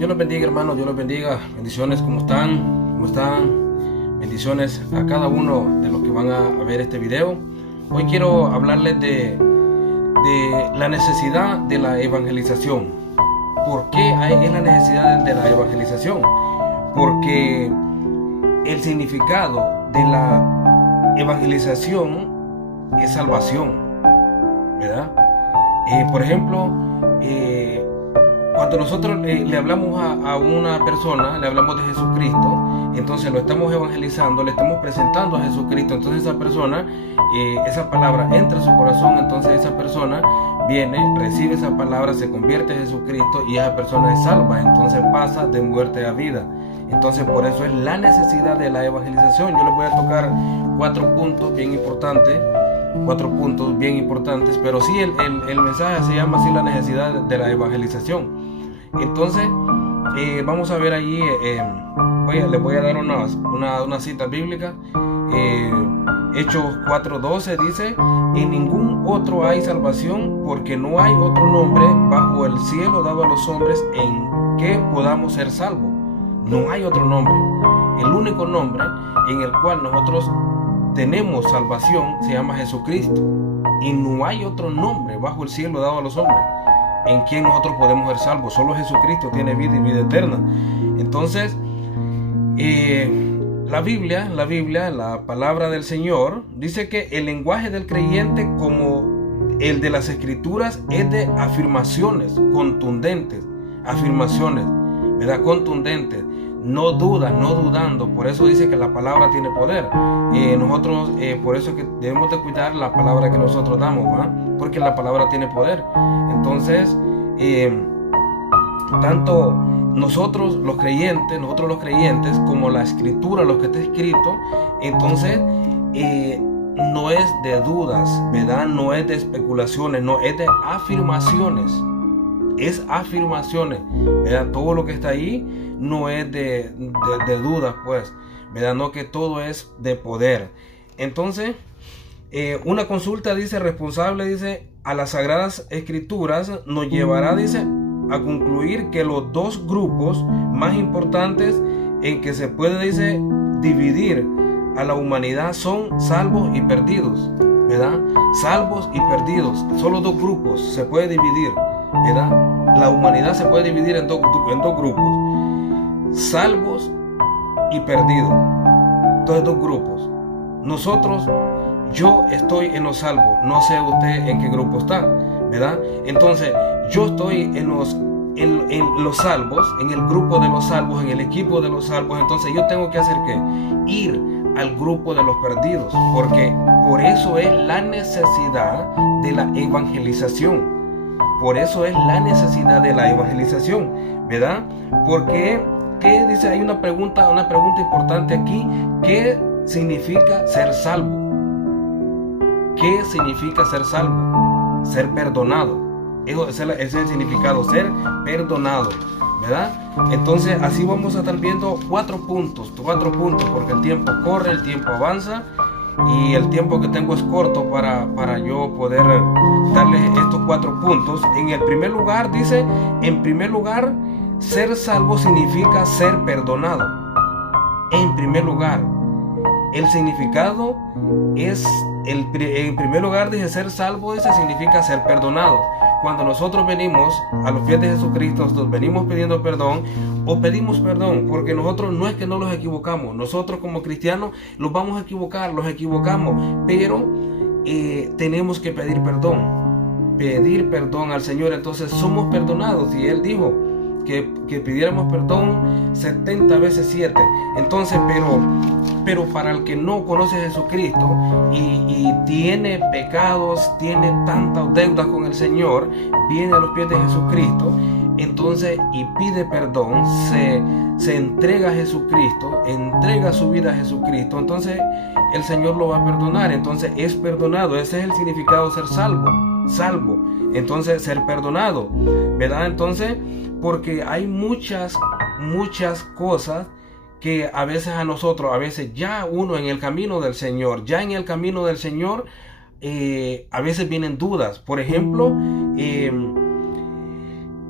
Dios los bendiga, hermanos, Dios los bendiga. Bendiciones, ¿cómo están? ¿Cómo están? Bendiciones a cada uno de los que van a ver este video. Hoy quiero hablarles de la necesidad de la evangelización. ¿Por qué es la necesidad de la evangelización? Porque el significado de la evangelización es salvación, ¿verdad? Por ejemplo, cuando nosotros le hablamos a una persona, le hablamos de Jesucristo, entonces lo estamos evangelizando, le estamos presentando a Jesucristo. Entonces esa persona, esa palabra entra a su corazón, entonces esa persona viene, recibe esa palabra, se convierte en Jesucristo y esa persona es salva, entonces pasa de muerte a vida. Entonces por eso es la necesidad de la evangelización. Yo les voy a tocar cuatro puntos bien importantes, pero sí el mensaje se llama así, la necesidad de la evangelización. Entonces vamos a ver allí, les voy a dar una cita bíblica. Hechos 4:12 dice: en ningún otro hay salvación, porque no hay otro nombre bajo el cielo dado a los hombres en que podamos ser salvos. No hay otro nombre. El único nombre en el cual nosotros tenemos salvación se llama Jesucristo, y no hay otro nombre bajo el cielo dado a los hombres en quien nosotros podemos ser salvos. Solo Jesucristo tiene vida y vida eterna. Entonces la Biblia, la palabra del Señor dice que el lenguaje del creyente, como el de las Escrituras, es de afirmaciones contundentes, ¿verdad? Contundentes, no dudas, no dudando. Por eso dice que la palabra tiene poder. Nosotros, por eso es que debemos de cuidar la palabra que nosotros damos, ¿verdad? Porque la palabra tiene poder. Entonces, tanto nosotros los creyentes, como la Escritura, lo que está escrito, entonces no es de dudas, ¿verdad? No es de especulaciones, no es de afirmaciones. Es afirmaciones, ¿verdad? Todo lo que está ahí no es de dudas, pues, ¿verdad? No, que todo es de poder. Entonces, una consulta, dice, responsable, dice, a las Sagradas Escrituras nos llevará, dice, a concluir que los dos grupos más importantes en que se puede, dice, dividir a la humanidad son salvos y perdidos, ¿verdad? Salvos y perdidos, solo dos grupos se puede dividir, ¿verdad? La humanidad se puede dividir en dos grupos: salvos y perdidos. Entonces, dos grupos. Nosotros, yo estoy en los salvos, no sé usted en qué grupo está, ¿verdad? Entonces, yo estoy en los salvos, en el grupo de los salvos, en el equipo de los salvos. Entonces yo tengo que hacer ¿qué? Ir al grupo de los perdidos, porque por eso es la necesidad de la evangelización. Por eso es la necesidad de la evangelización, ¿verdad? Porque, ¿qué dice? Hay una pregunta importante aquí. ¿Qué significa ser salvo? ¿Qué significa ser salvo? Ser perdonado. Ese es el significado, ser perdonado, ¿verdad? Entonces así vamos a estar viendo cuatro puntos, porque el tiempo corre, el tiempo avanza, y el tiempo que tengo es corto para yo poder darles estos 4 puntos. En el primer lugar dice, ser salvo significa ser perdonado. En primer lugar, el significado es, en primer lugar dice, ser salvo, ese significa ser perdonado. Cuando nosotros venimos a los pies de Jesucristo, nosotros venimos pidiendo perdón o pedimos perdón, porque nosotros no es que no los equivocamos, nosotros como cristianos los vamos a equivocar, los equivocamos, pero tenemos que pedir perdón al Señor. Entonces somos perdonados, y Él dijo que pidiéramos perdón 70 veces 7. Entonces, pero para el que no conoce a Jesucristo y tiene pecados, tiene tantas deudas con el Señor, viene a los pies de Jesucristo, entonces, y pide perdón, se entrega a Jesucristo, entrega su vida a Jesucristo, entonces el Señor lo va a perdonar. Entonces es perdonado. Ese es el significado de ser salvo. Entonces, ser perdonado, ¿verdad? Entonces, porque hay muchas cosas que a veces a veces ya uno en el camino del Señor, a veces vienen dudas. Por ejemplo,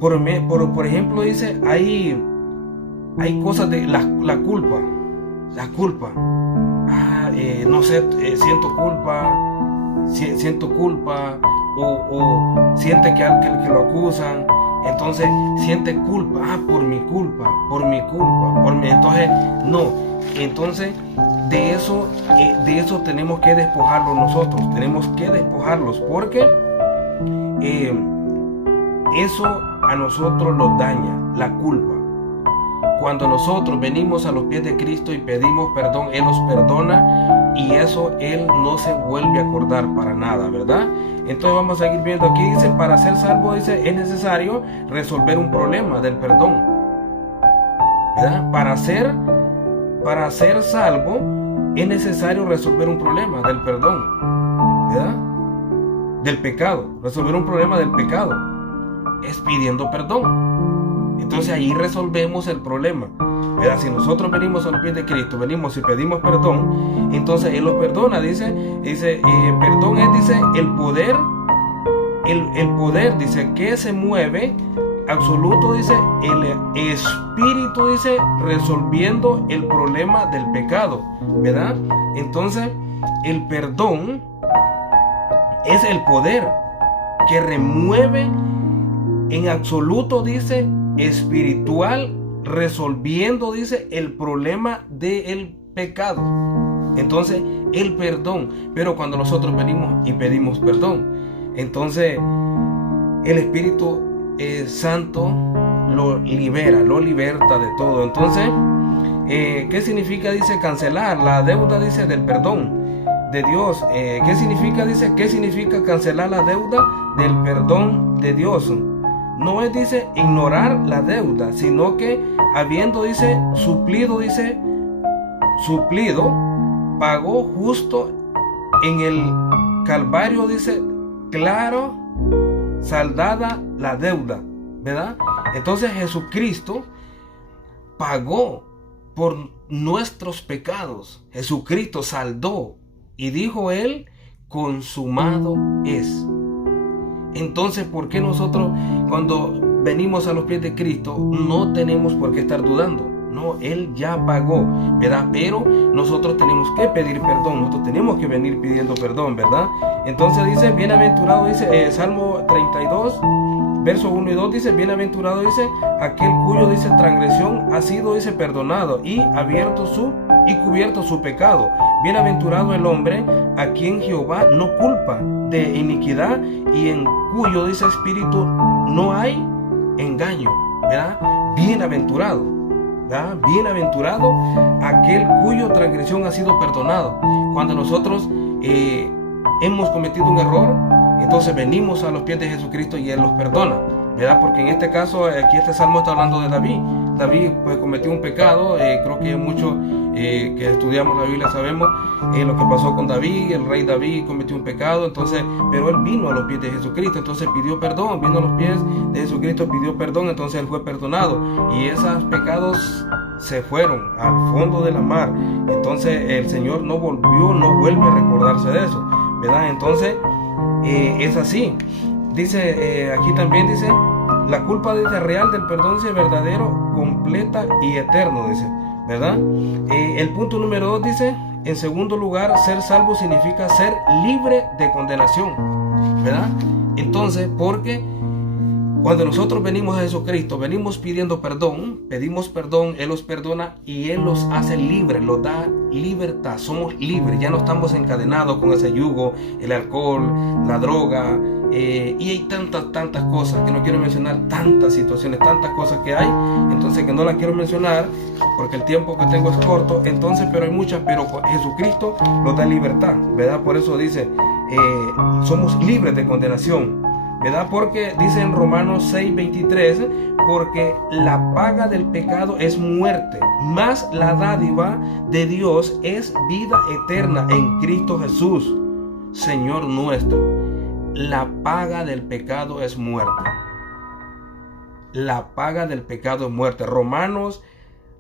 Por ejemplo, dice, hay cosas de la culpa. La culpa. No sé, siento culpa, o siente que lo acusan, entonces siente culpa, por mi culpa, entonces no, entonces de eso tenemos que despojarlos nosotros, porque eso a nosotros nos daña, la culpa. Cuando nosotros venimos a los pies de Cristo y pedimos perdón, Él nos perdona, y eso Él no se vuelve a acordar para nada, ¿verdad? Entonces vamos a seguir viendo aquí, dice, para ser salvo, dice, es necesario resolver un problema del perdón, ¿verdad? Para ser salvo es necesario resolver un problema del perdón, ¿verdad? Del pecado, resolver un problema del pecado es pidiendo perdón. Entonces ahí resolvemos el problema, ¿verdad? Si nosotros venimos a los pies de Cristo, venimos y pedimos perdón, entonces Él los perdona. Dice perdón es, dice, el poder, dice, que se mueve absoluto, dice, el Espíritu, dice, resolviendo el problema del pecado, ¿verdad? Entonces el perdón es el poder que remueve en absoluto, dice, espiritual, resolviendo, dice, el problema del pecado. Entonces el perdón, pero cuando nosotros venimos y pedimos perdón, entonces el Espíritu Santo lo liberta de todo. Entonces, ¿qué significa? Dice, cancelar la deuda, dice, del perdón de Dios. ¿Qué significa? Dice, ¿qué significa cancelar la deuda del perdón de Dios? No es, dice, ignorar la deuda, sino que habiendo, dice, suplido, pagó justo en el Calvario, dice, claro, saldada la deuda, ¿verdad? Entonces Jesucristo pagó por nuestros pecados. Jesucristo saldó y dijo Él, consumado es. Entonces, ¿por qué nosotros cuando venimos a los pies de Cristo no tenemos por qué estar dudando? No, Él ya pagó, ¿verdad? Pero nosotros tenemos que pedir perdón, nosotros tenemos que venir pidiendo perdón, ¿verdad? Entonces dice, bienaventurado, dice, Salmo 32, verso 1 y 2, dice, bienaventurado, dice, aquel cuyo, dice, transgresión ha sido, dice, perdonado y cubierto su pecado. Bienaventurado el hombre a quien Jehová no culpa de iniquidad y en cuyo, dice, espíritu no hay engaño, ¿verdad? Bienaventurado, ¿verdad? Bienaventurado aquel cuyo transgresión ha sido perdonado. Cuando nosotros hemos cometido un error, entonces venimos a los pies de Jesucristo y Él los perdona, ¿verdad? Porque en este caso, aquí este salmo está hablando de David. David pues cometió un pecado, creo que muchos que estudiamos la Biblia sabemos lo que pasó con David. El rey David cometió un pecado, entonces, pero él vino a los pies de Jesucristo, entonces pidió perdón, vino a los pies de Jesucristo, pidió perdón, entonces él fue perdonado y esos pecados se fueron al fondo de la mar. Entonces el Señor no vuelve a recordarse de eso, ¿verdad? Entonces es así. Dice aquí también, dice, la culpa, dice, real del perdón es verdadero, completa y eterno, dice, ¿verdad? El punto número 2 dice, en segundo lugar, ser salvo significa ser libre de condenación, ¿verdad? Entonces, porque cuando nosotros venimos a Jesucristo, venimos pidiendo perdón, pedimos perdón, Él los perdona y Él los hace libres, los da libertad, somos libres, ya no estamos encadenados con ese yugo, el alcohol, la droga, y hay tantas cosas que no quiero mencionar, tantas situaciones, tantas cosas que hay, entonces que no las quiero mencionar porque el tiempo que tengo es corto, entonces, pero hay muchas, pero Jesucristo nos da libertad, ¿verdad? Por eso dice, somos libres de condenación, ¿verdad? Porque dice en Romanos 6:23, porque la paga del pecado es muerte, mas la dádiva de Dios es vida eterna en Cristo Jesús, Señor nuestro. La paga del pecado es muerte. La paga del pecado es muerte. Romanos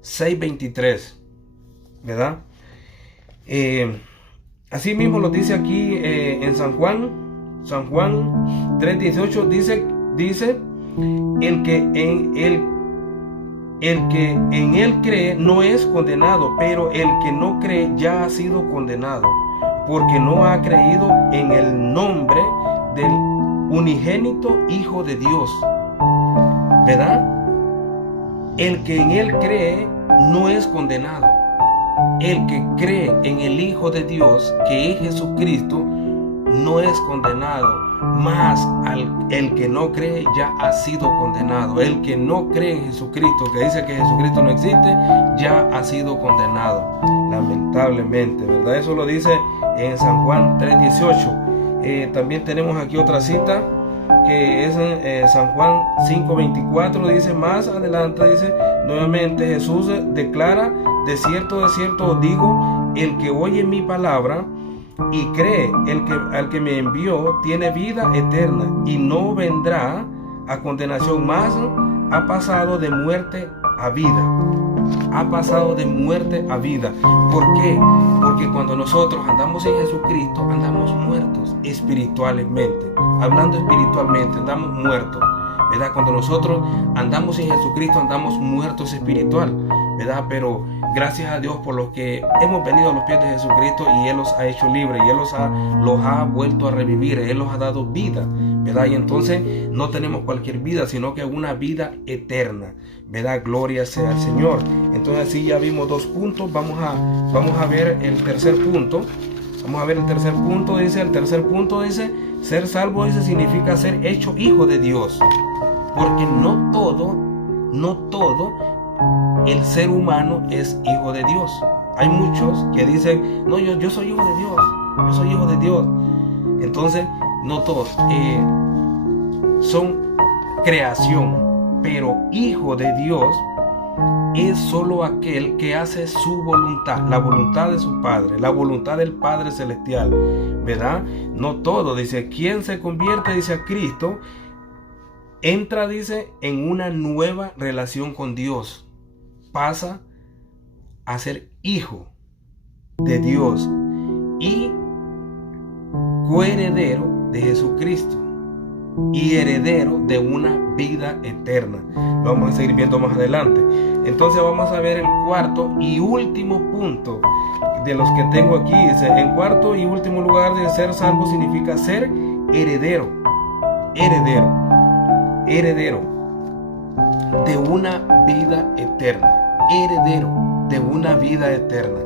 6:23, ¿verdad? Así mismo lo dice aquí en San Juan 3:18, dice el que en él cree no es condenado, pero el que no cree ya ha sido condenado, porque no ha creído en el nombre del unigénito Hijo de Dios. ¿Verdad? El que en él cree no es condenado. El que cree en el Hijo de Dios, que es Jesucristo, no es condenado. Mas el que no cree ya ha sido condenado. El que no cree en Jesucristo, que dice que Jesucristo no existe, ya ha sido condenado. Lamentablemente, ¿verdad? Eso lo dice en San Juan 3:18. También tenemos aquí otra cita que es en San Juan 5:24. Dice más adelante, dice nuevamente Jesús declara: de cierto os digo, el que oye mi palabra y cree al que me envió tiene vida eterna y no vendrá a condenación, más ha pasado de muerte a vida. Ha pasado de muerte a vida. ¿Por qué? Porque cuando nosotros andamos en Jesucristo, andamos muertos espiritualmente. Hablando espiritualmente, andamos muertos, ¿verdad? Cuando nosotros andamos en Jesucristo, andamos muertos espiritual, ¿verdad? Pero gracias a Dios por los que hemos venido a los pies de Jesucristo y Él los ha hecho libres y Él los ha vuelto a revivir, Él los ha dado vida, ¿verdad? Y entonces no tenemos cualquier vida, sino que una vida eterna, ¿verdad? Gloria sea al Señor. Entonces así ya vimos dos puntos. Vamos a ver el tercer punto. Vamos a ver el tercer punto. El tercer punto dice, ser salvo, dice, significa ser hecho hijo de Dios. Porque no todo el ser humano es hijo de Dios. Hay muchos que dicen, no, yo soy hijo de Dios, yo soy hijo de Dios. Entonces, no todos son creación, pero hijo de Dios es solo aquel que hace su voluntad, la voluntad de su Padre, la voluntad del Padre Celestial, ¿verdad? No todo, dice, quien se convierte, dice, a Cristo, entra, dice, en una nueva relación con Dios. Pasa a ser hijo de Dios y coheredero de Jesucristo y heredero de una vida eterna. Lo vamos a seguir viendo más adelante. Entonces vamos a ver el cuarto y último punto de los que tengo aquí. Dice, en cuarto y último lugar, de ser salvo significa ser heredero de una vida eterna. Heredero de una vida eterna.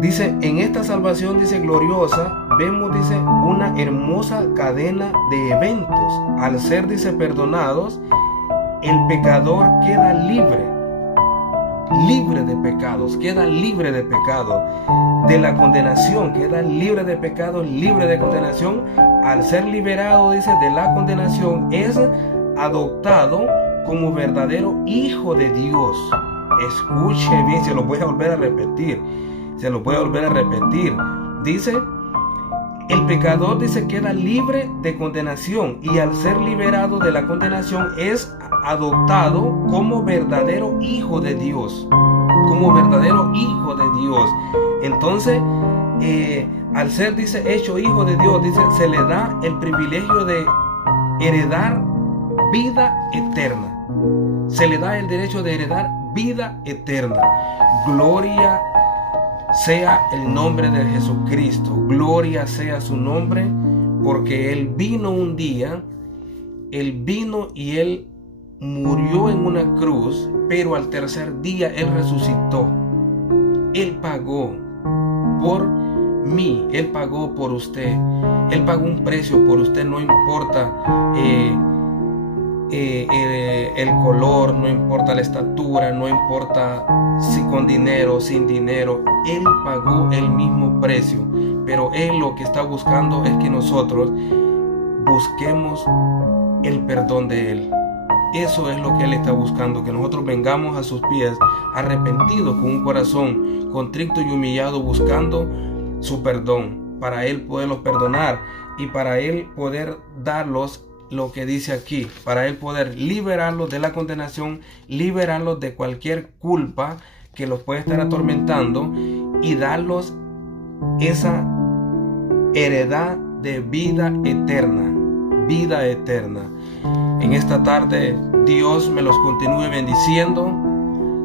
Dice, en esta salvación, dice, gloriosa, vemos, dice, una hermosa cadena de eventos. Al ser, dice, perdonados, el pecador queda libre de pecados, queda libre de pecado, de la condenación, queda libre de pecado, libre de condenación. Al ser liberado, dice, de la condenación, es adoptado como verdadero hijo de Dios. Escuche bien, se lo voy a volver a repetir. Dice, el pecador, dice, queda libre de condenación y al ser liberado de la condenación es adoptado como verdadero hijo de Dios. Como verdadero hijo de Dios. Entonces, al ser, dice, hecho hijo de Dios, dice, se le da el privilegio de heredar vida eterna. Se le da el derecho de heredar vida eterna. Gloria sea el nombre de Jesucristo. Gloria sea su nombre, porque Él vino un día, Él vino y Él murió en una cruz, pero al tercer día Él resucitó. Él pagó por mí, Él pagó por usted, Él pagó un precio por usted. No importa el color, no importa la estatura, no importa si con dinero o sin dinero, Él pagó el mismo precio. Pero Él lo que está buscando es que nosotros busquemos el perdón de Él. Eso es lo que Él está buscando, que nosotros vengamos a sus pies arrepentidos, con un corazón contrito y humillado, buscando su perdón, para Él poderlos perdonar y para Él poder darlos lo que dice aquí, para Él poder liberarlos de la condenación, liberarlos de cualquier culpa que los puede estar atormentando y darlos esa heredad de vida eterna. Vida eterna. En esta tarde, Dios me los continúe bendiciendo.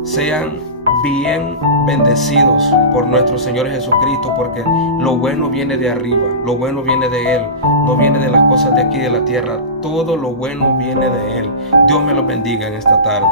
Sean bien bendecidos por nuestro Señor Jesucristo, porque lo bueno viene de arriba, lo bueno viene de Él, no viene de las cosas de aquí de la tierra. Todo lo bueno viene de Él. Dios me los bendiga en esta tarde.